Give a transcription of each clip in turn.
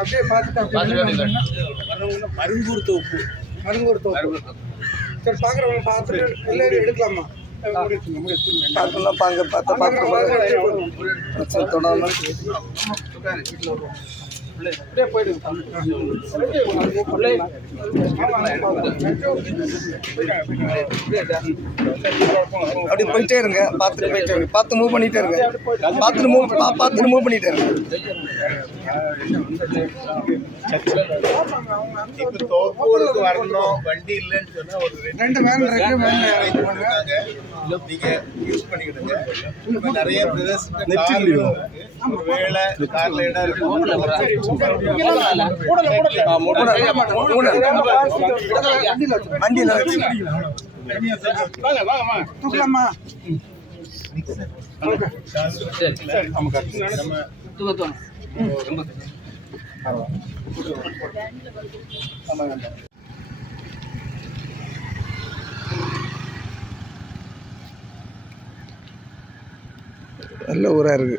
அப்படியே பார்த்துட்டு மருங்கூர் தோப்பு. சரி, பார்க்குறவங்க பார்த்துட்டு எல்லாரும் எடுக்கலாமா? பார்க்கலாம், பார்த்து தொடரலாம். அப்படி போயிட்டே இருங்க, பார்த்துட்டு போயிட்டே இருங்க, பார்த்து மூவ் பண்ணிட்டே இருங்க, பார்த்துட்டு மூவ் பண்ணிட்டே இருங்க. வரணும், வண்டி இல்லைன்னு சொன்னா ஒரு 2 வேன் நீங்க யூஸ் பண்ணிக்கிடுங்க. நிறைய பிரதர்ஸ் வேலை கார்ல இடம் இருக்கும். வண்டியில் தூக்கலாமா? நல்ல ஊராக இருக்கு.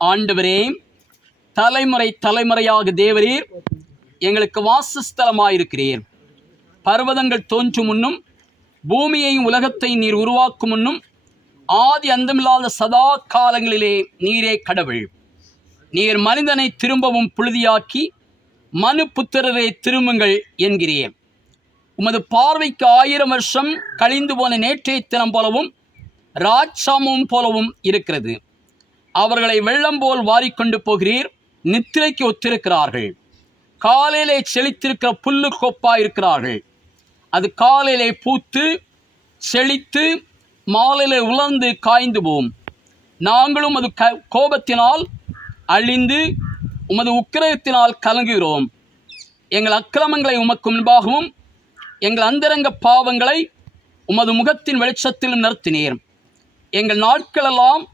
ஆண்டவரே, தலைமுறை தலைமுறையாக தேவரீர் எங்களுக்கு வாசஸ்தலமாயிருக்கிறீர். பர்வதங்கள் தோன்றும் முன்னும் பூமியையும் உலகத்தை நீர் உருவாக்கும் முன்னும் ஆதி அந்தமில்லாத சதா காலங்களிலே நீரே கடவுள். நீர் மனிதனை திரும்பவும் புழுதியாக்கி மனு புத்திரரை திரும்புங்கள் என்கிறீர். உமது பார்வைக்கு 1000 வருஷம் கழிந்து போன நேற்றைய தினம் போலவும் ராட்சாமம் போலவும் இருக்கிறது. அவர்களை வெள்ளம் போல் வாரிக்கொண்டு போகிறீர். நித்திரைக்கு ஒத்திருக்கிறார்கள். காலையிலே செழித்திருக்கிற புல்லு கொப்பாயிருக்கிறார்கள். அது காலையிலே பூத்து செழித்து மாலையிலே உலர்ந்து காய்ந்து போம். நாங்களும் அது கோபத்தினால் அழிந்து உமது உக்கிரகத்தினால் கலங்குகிறோம். எங்கள் அக்கிரமங்களை உமக்கு முன்பாகவும் எங்கள் அந்தரங்க பாவங்களை உமது முகத்தின் வெளிச்சத்திலும் நிறுத்தினீர். எங்கள் நாட்களெல்லாம்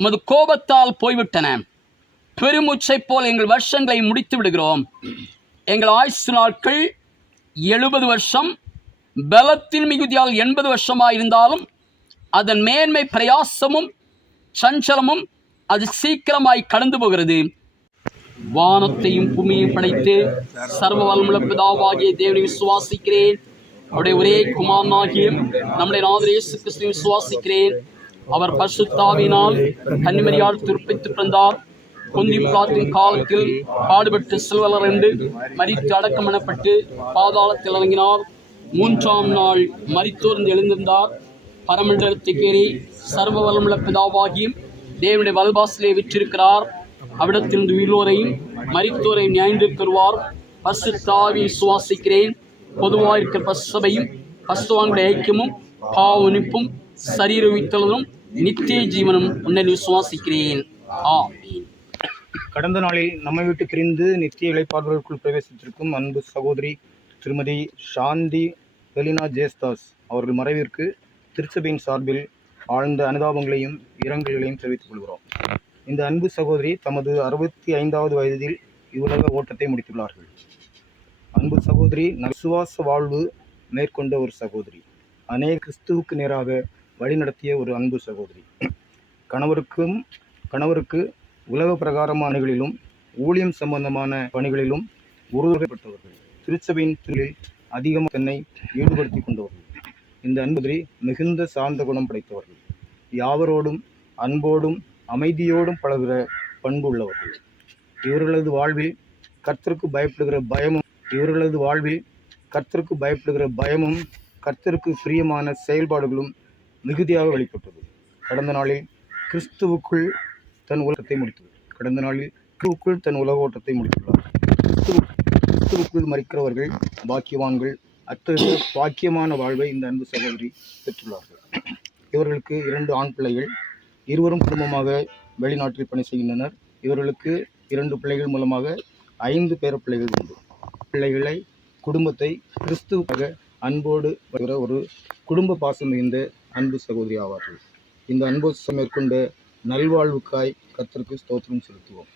உமது கோபத்தால் போய்விட்டன. பெருமூச்சை போல் எங்கள் வருஷங்களை முடித்து விடுகிறோம். எங்கள் ஆயுசு நாட்கள் 70 வருஷம், பலத்தின் மிகுதியால் 80 வருஷமாயிருந்தாலும் அதன் மேன்மை பிரயாசமும் சஞ்சலமும் அது சீக்கிரமாய் கடந்து போகிறது. வானத்தையும் பூமியையும் படைத்து சர்வ வல்லமுள்ள பிதாவாகிய தேவனை விசுவாசிக்கிறேன். அவருடைய ஒரே குமாரனாகிய நம்முடைய நாதர் இயேசு கிறிஸ்துவை விசுவாசிக்கிறேன். அவர் பரிசுத்த ஆவியினால் கன்னிமரியால் துர்ப்பித்து பிறந்தார். பொந்தி பிலாத்தின் காலத்தில் பாடுபட்டு சிலுவையில் மரித்து அடக்கம் எனப்பட்டு பாதாளத்தில் இறங்கினார். 3ஆம் நாள் மரித்தோர்ந்து எழுந்திருந்தார். பரமண்டலத்துக்கு ஏறி சர்வ வல்லமுள்ள பிதாவாகி தேவனுடைய வலபாசிலே விற்றிருக்கிறார். அவ்விடத்திலிருந்து உயிரோரையும் மரித்தோரையும் நியாயந்திருக்கிறார். பரிசுத்த ஆவியை சுவாசிக்கிறேன். பொதுவாக இருக்கிற பசுசபையும் பசுவான்களுடைய ஐக்கியமும் பாவனிப்பும் சரீர உயிர்த்தலும் நித்திய ஜீவனும் உன்னை விசுவாசிக்கிறேன். ஆமென். கடந்த நாளில் நம்மை விட்டு பிரிந்து நித்திய இளைப்பாறுதலுக்குள் பிரவேசித்திருக்கும் அன்பு சகோதரி திருமதி சாந்தி பெலினா ஜேஸ்தாஸ் அவர்கள் மறைவிற்கு திருச்சபையின் சார்பில் ஆழ்ந்த அனுதாபங்களையும் இரங்கல்களையும் தெரிவித்துக் கொள்கிறோம். இந்த அன்பு சகோதரி தமது 65வது வயதில் இவ்வுலக ஓட்டத்தை முடித்துள்ளார்கள். அன்பு சகோதரி விசுவாச வாழ்வு மேற்கொண்ட ஒரு சகோதரி, அநேக கிறிஸ்துவுக்கு நேராக வழிநடத்திய ஒரு அன்பு சகோதரி. கணவருக்கு உலக பிரகாரமான பணிகளிலும் ஊழியம் சம்பந்தமான பணிகளிலும் உருவகப்பட்டவர்கள். திருச்சபையின் தொழிலில் அதிகமாக தன்னை ஈடுபடுத்தி கொண்டவர்கள். இந்த அன்புதிரி மிகுந்த சார்ந்த குணம் படைத்தவர்கள். யாவரோடும் அன்போடும் அமைதியோடும் பழகுகிற பண்பு உள்ளவர்கள். இவர்களது வாழ்வில் கர்த்தருக்கு பயப்படுகிற கர்த்தருக்கு பிரியமான செயல்பாடுகளும் மிகுதியாக வெளிப்பட்டது. கடந்த நாளில் கிறிஸ்துவுக்குள் தன் உலக ஓட்டத்தை முடித்துள்ளார். கிறிஸ்துவுக்குள் மரிக்கிறவர்கள் பாக்கியவான்கள். அத்தகைய பாக்கியமான வாழ்வை இந்த அன்பு சகோதரி பெற்றுள்ளார்கள். இவர்களுக்கு 2 ஆண் பிள்ளைகள். இருவரும் குடும்பமாக வெளிநாட்டில் பணி செய்கின்றனர். இவர்களுக்கு 2 பிள்ளைகள் மூலமாக 5 பேர பிள்ளைகள் உண்டு. பிள்ளைகளை குடும்பத்தை கிறிஸ்துவாக அன்போடு வருகிற ஒரு குடும்ப பாசம் மிகுந்த அன்பு சகோதரி ஆவார்கள். இந்த அன்பு மேற்கொண்ட நல்வாழ்வுக்காய் கர்த்தருக்கு ஸ்தோத்திரம் செலுத்துவோம்.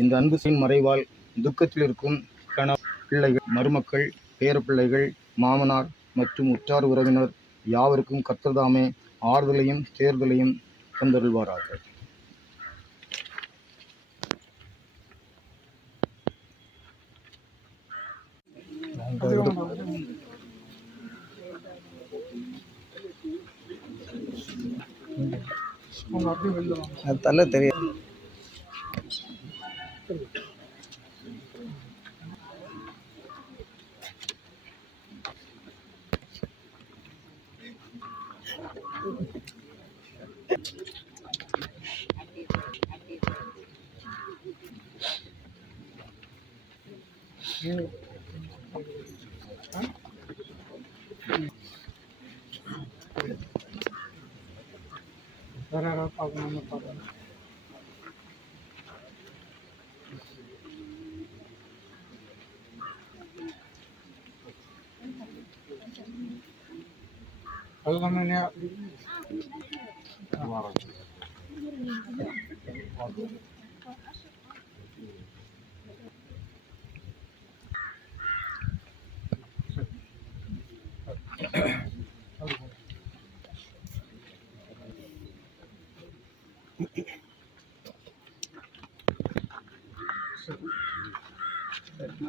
இந்த அன்பு மறைவால் துக்கத்தில் இருக்கும் பிள்ளைகள், மருமக்கள், பேரப்பிள்ளைகள், மாமனார் மற்றும் உற்றார் உறவினர் யாவருக்கும் கர்த்தர்தாமே ஆறுதலையும் தேர்தலையும் தந்தருள்வாராக. தலை தெரியும்.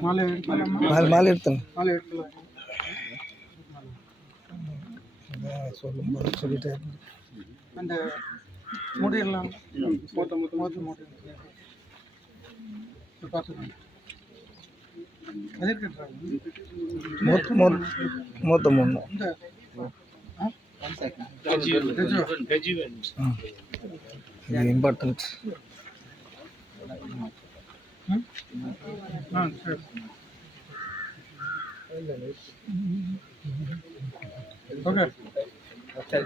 மாலை எடுத்துங்க. சொல்லிட்டு அந்த முடியெல்லாம் மூத்த பார்த்துக்கோங்க. மூத்த மூணு இம்பார்ட்டன்ட். ஓகே,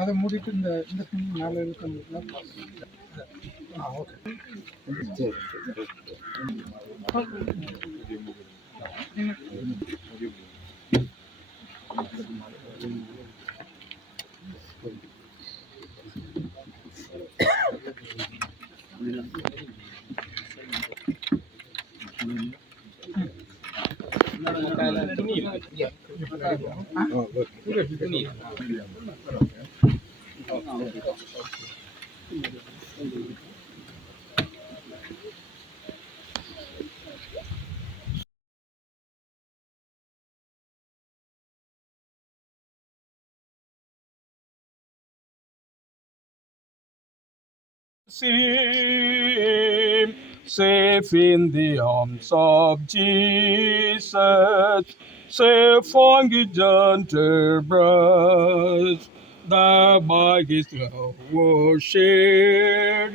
அதை மூடிட்டு இந்த மேலே இருக்கு. Okay, See safe in the arms of Jesus, safe on his gentle breast, that by his love was shed,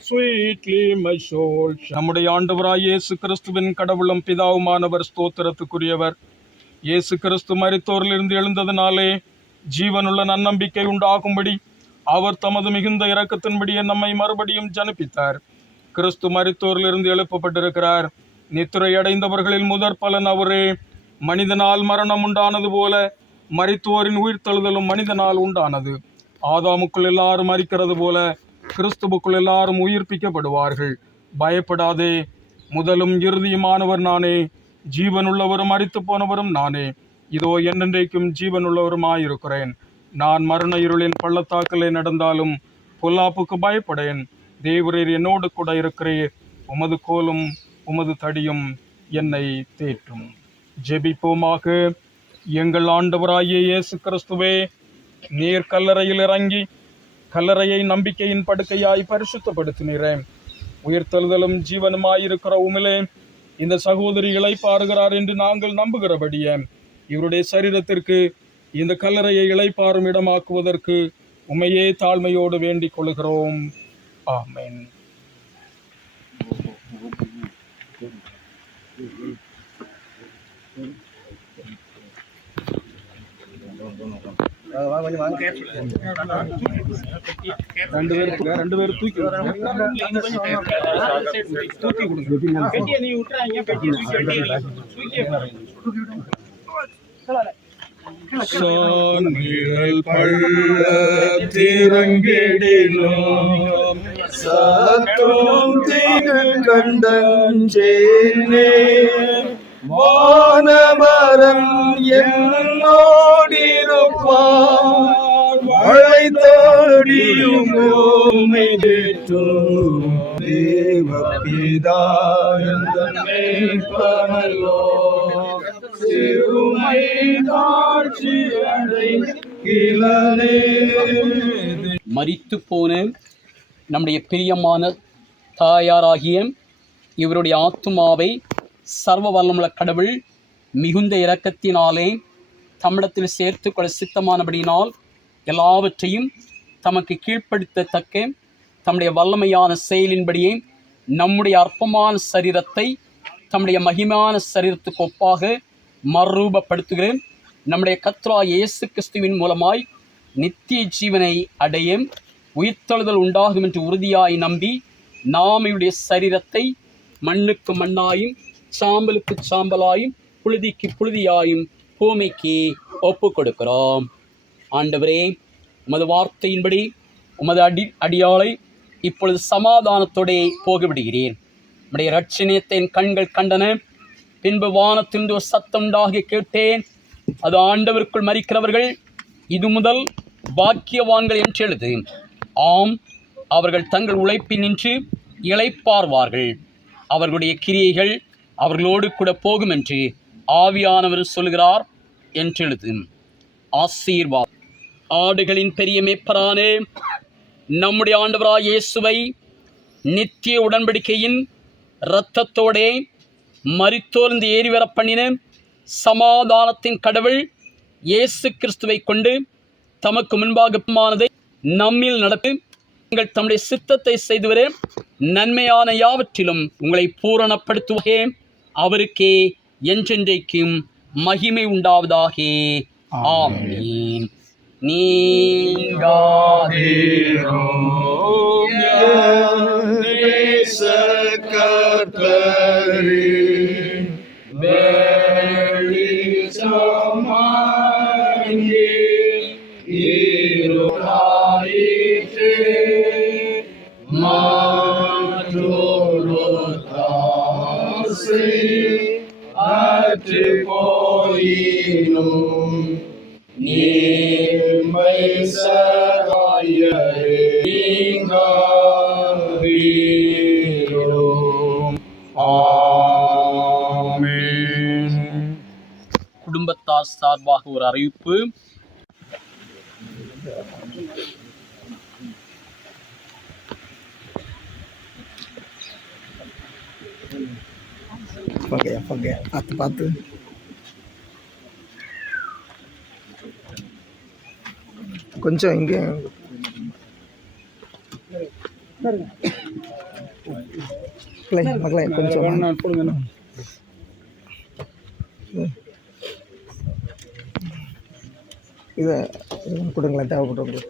sweetly my soul. நம்முடைய ஆண்டவராய் இயேசு கிறிஸ்துவின் கடவுளும் பிதாவுமானவர் ஸ்தோத்திரத்துக்குரியவர். இயேசு கிறிஸ்து மரித்தோரிலிருந்து எழுந்ததினாலே ஜீவனுள்ள நன்னம்பிக்கை உண்டாகும்படி அவர் தமது மிகுந்த இரக்கத்தின்படியே நம்மை மறுபடியும் ஜனிப்பித்தார். கிறிஸ்து மரித்தோரிலிருந்து எழுப்பப்பட்டிருக்கிறார். நித்திரை அடைந்தவர்களில் முதற் பலன் அவரே. மனிதனால் மரணம் உண்டானது போல மரித்தோரின் உயிர்த்தெழுதலும் மனிதனால் உண்டானது. ஆதாமுக்குள் எல்லாரும் மரிக்கிறது போல கிறிஸ்துவுக்குள் எல்லாரும் உயிர்ப்பிக்கப்படுவார்கள். பயப்படாதே, முதலும் இறுதியுமானவர் நானே, ஜீவனுள்ளவரும் மரித்து போனவரும் நானே. இதோ என்னென்றைக்கும் ஜீவனுள்ளவருமாயிருக்கிறேன். நான் மரண இருளின் பள்ளத்தாக்கிலே நடந்தாலும் பொல்லாப்புக்கு பயப்படேன். தேவரீர் என்னோடு கூட இருக்கிறீர். உமது கோலும் உமது தடியும் என்னை தேற்றும். ஜெபிப்போமாக. எங்கள் ஆண்டவராகிய இயேசு கிறிஸ்துவே, நீர் கல்லறையில் இறங்கி கல்லறையை நம்பிக்கையின் படுக்கையாய் பரிசுத்தப்படுத்தினீரே. உயிர்த்தெழுதலும் ஜீவனுமாயிருக்கிற உமிலே இந்த சகோதரி இளைப்பாறுகிறார் என்று நாங்கள் நம்புகிறபடியே இவருடைய சரீரத்திற்கு இந்த கல்லறையை இளைப்பாறும் இடமாக்குவதற்கு உம்மையே தாழ்மையோடு வேண்டிக் கொள்கிறோம். ஆமென். ரெண்டு பேரும் தூக்கி சான்றிதழ் பள்ளத்திறங்கிடினோம் சத்தும் திகழ் கண்டஞ்சேனே வானவரன் என்னோடிருப்பார் மழை தோடியும் ஓமை தேற்றும் தேவபிதா மேற்பனல்லோ சிறுமை தாட்சி அடை கிளனே. மரித்து போன நம்முடைய பிரியமான தாயாராகிய இவருடைய ஆத்துமாவை சர்வ வல்லமுள்ள கடவுள் மிகுந்த இரக்கத்தினாலே தம்மிடத்தில் சேர்த்து கொள்ள சித்தமானபடியினால் எல்லாவற்றையும் தமக்கு கீழ்ப்படுத்தத்தக்க தம்முடைய வல்லமையான செயலின்படியே நம்முடைய அற்பமான சரீரத்தை தம்முடைய மகிமையான சரீரத்துக்கு ஒப்பாக மறுரூபப்படுத்துகிறேன். நம்முடைய கர்த்தராகிய இயேசு கிறிஸ்துவின் மூலமாய் நித்திய ஜீவனை அடைய உயிர்த்தெழுதல் உண்டாகும் என்று உறுதியாய் நம்பி நாம் இவருடைய சரீரத்தை மண்ணுக்கு மண்ணாயும் சாம்பலுக்கு சாம்பலாயும் புழுதிக்கு புழுதியாயும் பூமிக்கு ஒப்பு கொடுக்கிறோம். ஆண்டவரே, உமது வார்த்தையின்படி உமது அடியாளை இப்பொழுது சமாதானத்தோடே போகவிடுகிறேன். உம்முடைய இரட்சணியத்தை என் கண்கள் கண்டன. பின்பு வானத்திலிருந்து ஒரு சத்தம் உண்டாகி கேட்டேன். அது ஆண்டவருக்குள் மரிக்கிறவர்கள் இது முதல் பாக்கியவான்கள் என்று எழுது. ஆம், அவர்கள் தங்கள் உழைப்பில் நின்று இளைப்பார்வார்கள். அவர்களுடைய கிரியைகள் அவர்களோடு கூட போகும் என்று ஆவியானவர் சொல்கிறார் என்று எழுது. ஆசீர்வாதம். ஆடுகளின் பெரிய மேய்ப்பரானே, நம்முடைய ஆண்டவராகிய இயேசுவை நித்திய உடன்படிக்கையின் இரத்தத்தோடே மரித்தோர்ந்து ஏறிவர பண்ணின சமாதானத்தின் கடவுள் இயேசு கிறிஸ்துவை கொண்டு தமக்கு முன்பாகமானதை நம்மில் நடத்து நீங்கள் தம்முடைய சித்தத்தை செய்து வர நன்மையான யாவற்றிலும் உங்களை பூரணப்படுத்துவதே அவருக்கே என்றென்றைக்கும் மகிமை உண்டாவதாக. ஆமென். குடும்பத்தார் சார்பாக ஒரு அறிவிப்பு. ஓகே பார்த்து பார்த்து. கொஞ்சம் இங்கே மக்களே கொஞ்சம் கொடுங்க. இதை கொடுங்களேன், தேவைப்பட்டு.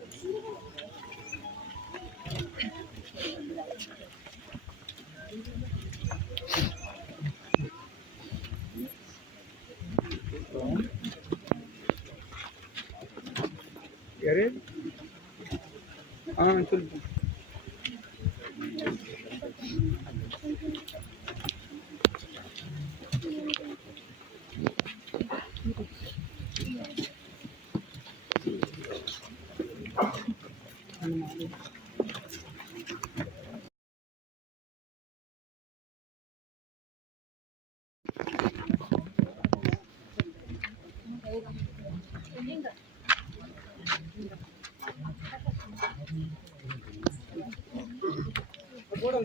யாரு? சொல்லுங்க. போட